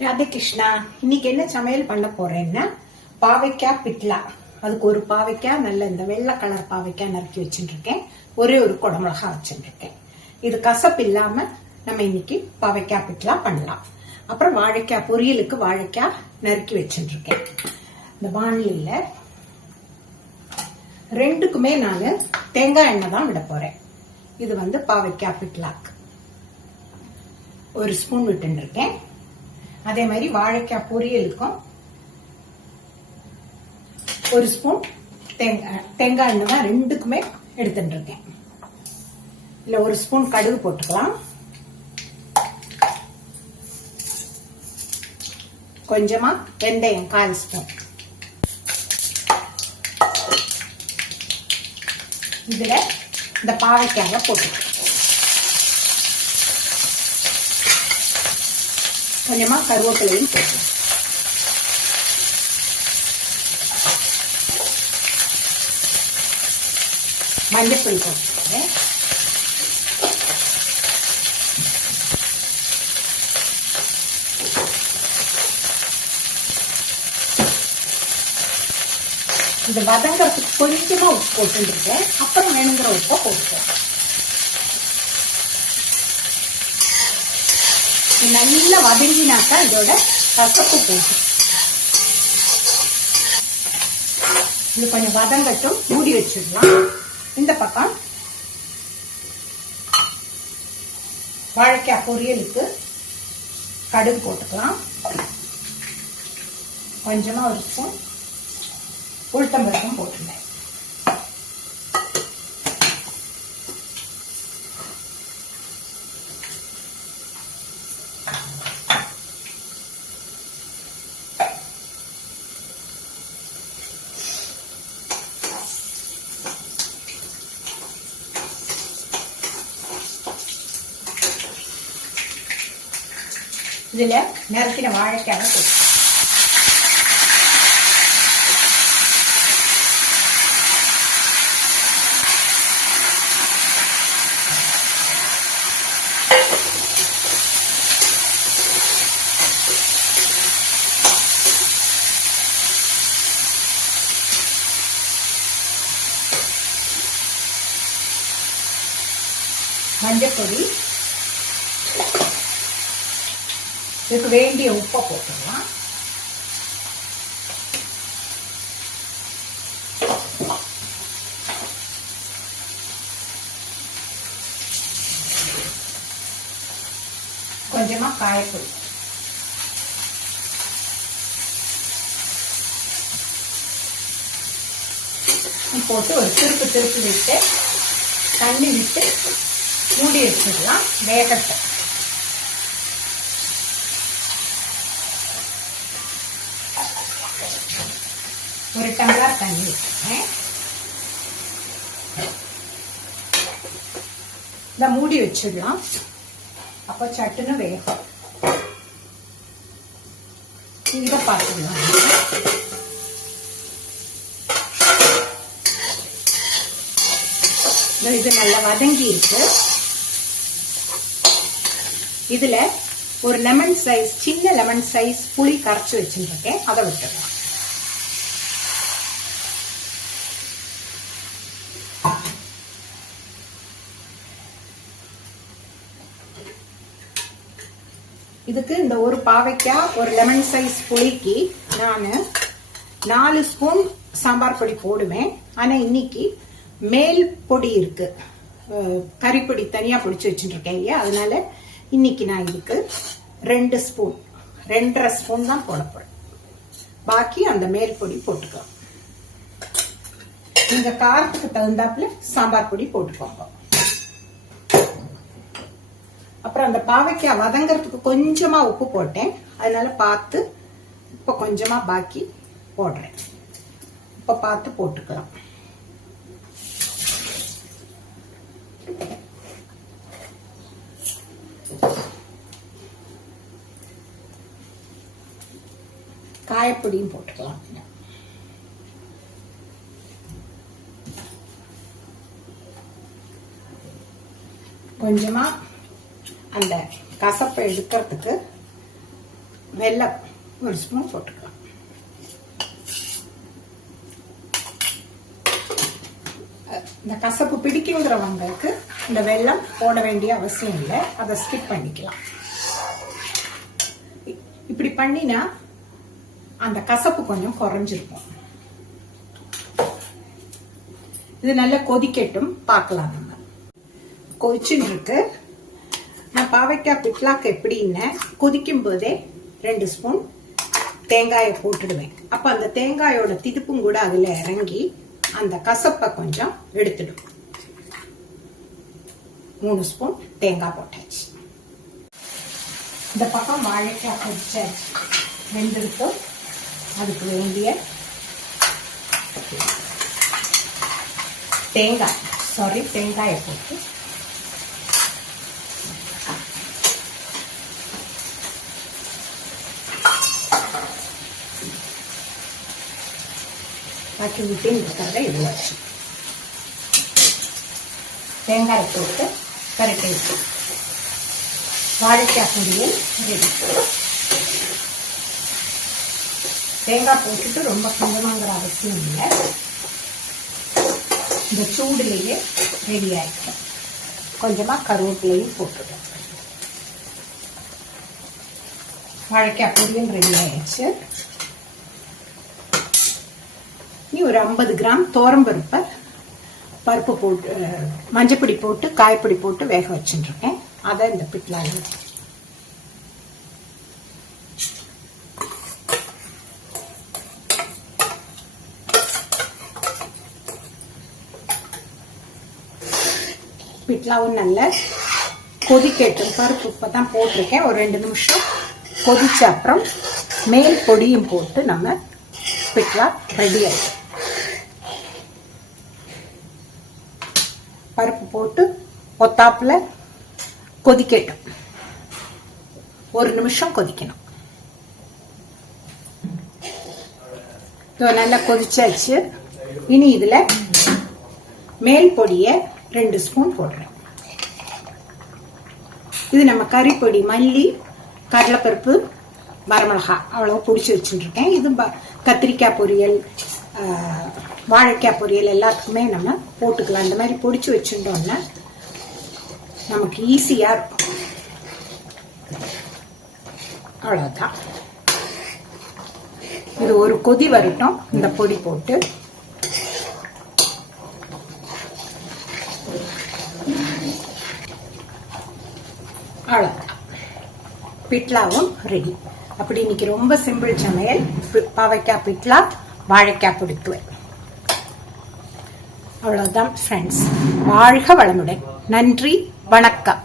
ராதே கிருஷ்ணா. இன்னைக்கு என்ன சமையல் பண்ண போறேன்னா பாவைக்காய் பிட்லா. அதுக்கு ஒரு பாவைக்காய், நல்ல இந்த வெள்ளை கலர் பாவைக்காய் நறுக்கி வச்சுருக்கேன். ஒரே ஒரு குடமிளகா வச்சுருக்கேன். இது கசப்பு இல்லாம நம்ம இன்னைக்கு பாவைக்காய் பிட்லா பண்ணலாம். அப்புறம் வாழைக்காய் பொரியலுக்கு வாழைக்காய் நறுக்கி வச்சுருக்கேன். இந்த வானிலையில ரெண்டுக்குமே நான் தேங்காய் எண்ணெய் தான் விட போறேன். இது வந்து பாவைக்காய் பிட்லாக்கு ஒரு ஸ்பூன் விட்டு இருக்கேன். அதே மாதிரி வாழைக்காய் பொரியலுக்கும் ஒரு ஸ்பூன் தேங்காய் எண்ணெய் தான் ரெண்டுக்குமே எடுத்துட்டு இருக்கேன். இல்ல ஒரு ஸ்பூன் கடுகு போட்டுக்கலாம். கொஞ்சமா வெந்தயம் 1/4 ஸ்பூன். இதுல இந்த பாவைக்காக போட்டுக்கலாம். கொஞ்சமா கருவேப்பிலையும் போட்டு மஞ்சள் போட்டுக்கிறேன். இது வதங்கிறதுக்கு கொஞ்சமா உப்பு போட்டுருக்கேன். அப்புறம் வேணுங்கிற உப்பை போட்டுக்கிறேன். நல்லா வதங்கினாக்கா இதோட கசப்பு போட்டு இது கொஞ்சம் வதங்கட்டும், மூடி வச்சிடலாம். இந்த பக்கம் வாழைக்காய் பொரியலுக்கு கடுகு போட்டுக்கலாம். கொஞ்சமா ஒரு ஸ்பூன் உளுத்தம்பருப்பும் போட்டுருந்தேன். இதுல நறுக்கின வாழைக்காக போட்டு மஞ்சப்பொடி, இதுக்கு வேண்டிய உப்பை போட்டுடலாம். கொஞ்சமா காயப்பொடி, போட்டு ஒரு திருப்பு விட்டு தண்ணி விட்டு மூடி வச்சிடலாம். வேகத்தை ஒரு டம்ளர் தண்ணி வச்சுருக்கேன். இதை மூடி வச்சிடலாம். அப்போ சட்டுன்னு வேகும். இதை பார்த்துக்கலாம். இது நல்லா வதங்கி இருக்கு. இதுல ஒரு லெமன் சைஸ், சின்ன லெமன் சைஸ் புளி கரைச்சி வச்சுருக்கேன். அதை விட்டுடலாம். இதுக்கு இந்த ஒரு பாவைக்காய் ஒரு லெமன் சைஸ் புளிக்கு நான் 4 ஸ்பூன் சாம்பார் பொடி போடுவேன். ஆனா இன்னைக்கு மேல் பொடி இருக்கு, கறிப்பொடி தனியா பொடிச்சு வச்சுருக்கேன் இல்லையா, அதனால இன்னைக்கு நான் இதுக்கு 2 ஸ்பூன் 2.5 ஸ்பூன் தான் போட போறேன். பாக்கி அந்த மேல் பொடி போட்டுக்கலாம். நீங்க காரத்துக்கு தகுந்தாப்புல சாம்பார் பொடி போட்டுக்கோங்க. அப்புறம் அந்த பாவைக்காய் வதங்கிறதுக்கு கொஞ்சமா உப்பு போட்டேன், அதனால பார்த்து இப்ப கொஞ்சமா பாக்கி போடுறேன். இப்ப பார்த்து போட்டுக்கலாம். காயப்பொடியும் போட்டுக்கலாம். கொஞ்சமா அந்த கசப்பை எடுக்கிறதுக்கு வெல்லம் 1 ஸ்பூன் போட்டுக்கலாம். இந்த கசப்பு பிடிக்குங்கிறவங்களுக்கு இந்த வெல்லம் போட வேண்டிய அவசியம் இல்லை, அதை ஸ்கிப் பண்ணிக்கலாம். இப்படி பண்ணினா அந்த கசப்பு கொஞ்சம் குறைஞ்சிருக்கும். இது நல்லா கொதிக்கட்டும், பார்க்கலாம். நம்ம கொதிச்சுன்னு இருக்கு. நான் பாவைக்காய் பிட்லாக்கு எப்படின்னு கொதிக்கும் போதே 2 ஸ்பூன் தேங்காயை போட்டுடுவேன். அப்ப அந்த தேங்காயோட திதுப்பும் கூட அதுல இறங்கி அந்த கசப்பை கொஞ்சம் எடுத்துடும். 3 ஸ்பூன் தேங்காய் போட்டாச்சு. இந்த பக்கம் வாழைக்காய் கொதிச்சாச்சு, வெந்திருக்கு. அதுக்கு வேண்டிய தேங்காயை போட்டு பாக்கி விட்டு இருக்கிறத இது வச்சு தேங்காய் போட்டு கரெக்டாக இருக்கு. வாழைக்காய் பொரியல் ரெடி. தேங்காய் போட்டுட்டு ரொம்ப கொஞ்சமாங்கிற அவசியம் இல்லை, இந்த சூடுலேயே ரெடி ஆகிடும். கொஞ்சமாக கருவேப்பிலையும் போட்டுடும். வாழைக்காய் பொரியல் ரெடி ஆயிடுச்சு. நீ ஒரு 50 கிராம் பருப்பு போட்டு மஞ்சப்பொடி போட்டு காய்ப்பொடி போட்டு வேக வச்சுருக்கேன். அதை இந்த பிட்லால பிட்லாவும் நல்ல கொதிக்கட்டும். பருப்பு இப்பதான் போட்டிருக்கேன். ஒரு 2 நிமிஷம் கொதிச்ச அப்புறம் மேல் பொடியும் போட்டு நம்ம பிட்லா ரெடி ஆயிடும். பருப்பு போட்டு ஒத்தாப்புல கொதிக்கட்டும். 1 நிமிஷம் கொதிக்கணும். நல்லா கொதிச்சாச்சு. இனி இதுல மேல் பொடியை 2 ஸ்பூன் போடுறேன். இது நம்ம கறிப்பொடி, மல்லி, கடலைப்பருப்பு, வரமிளகாய் அவ்வளவு பிடிச்சி வச்சுருக்கேன். இது கத்திரிக்காய் பொரியல், வாழைக்காய் பொரியல் எல்லாத்துக்குமே நம்ம போட்டுக்கலாம். இந்த மாதிரி பொடிச்சு வச்சுட்டோம்னா நமக்கு ஈஸியா இருக்கும். அவ்வளவுதான். இது ஒரு கொதி வரட்டும். இந்த பொடி போட்டு அவ்வளவுதான், பிட்லாவும் ரெடி. அப்படி இன்னைக்கு ரொம்ப சிம்பிள் சமையல். பாவைக்காய் பிட்லா, வாழைக்காய் பொடித்துவை. அவ்வளவுதான் ஃப்ரெண்ட்ஸ். வாழ்க வளமுடன். நன்றி, வணக்கம்.